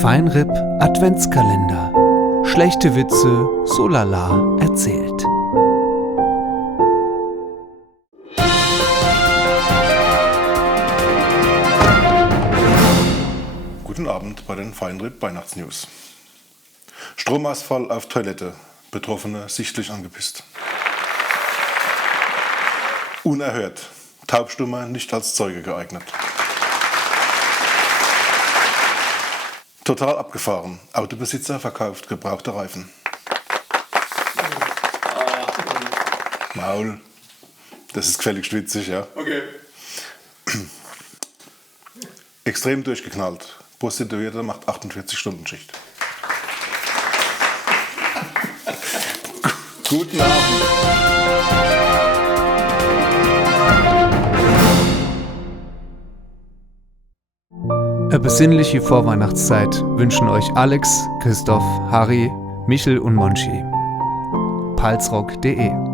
Feinripp Adventskalender. Schlechte Witze, so lala erzählt. Guten Abend bei den Feinripp Weihnachtsnews. Stromausfall auf Toilette. Betroffene sichtlich angepisst. Unerhört. Taubstummer nicht als Zeuge geeignet. Total abgefahren. Autobesitzer verkauft gebrauchte Reifen. Maul. Das ist gefälligst witzig, ja. Okay. Extrem durchgeknallt. Prostituierte macht 48-Stunden-Schicht. Guten Abend. Eine besinnliche Vorweihnachtszeit wünschen euch Alex, Christoph, Harry, Michel und Monchi. palzrock.de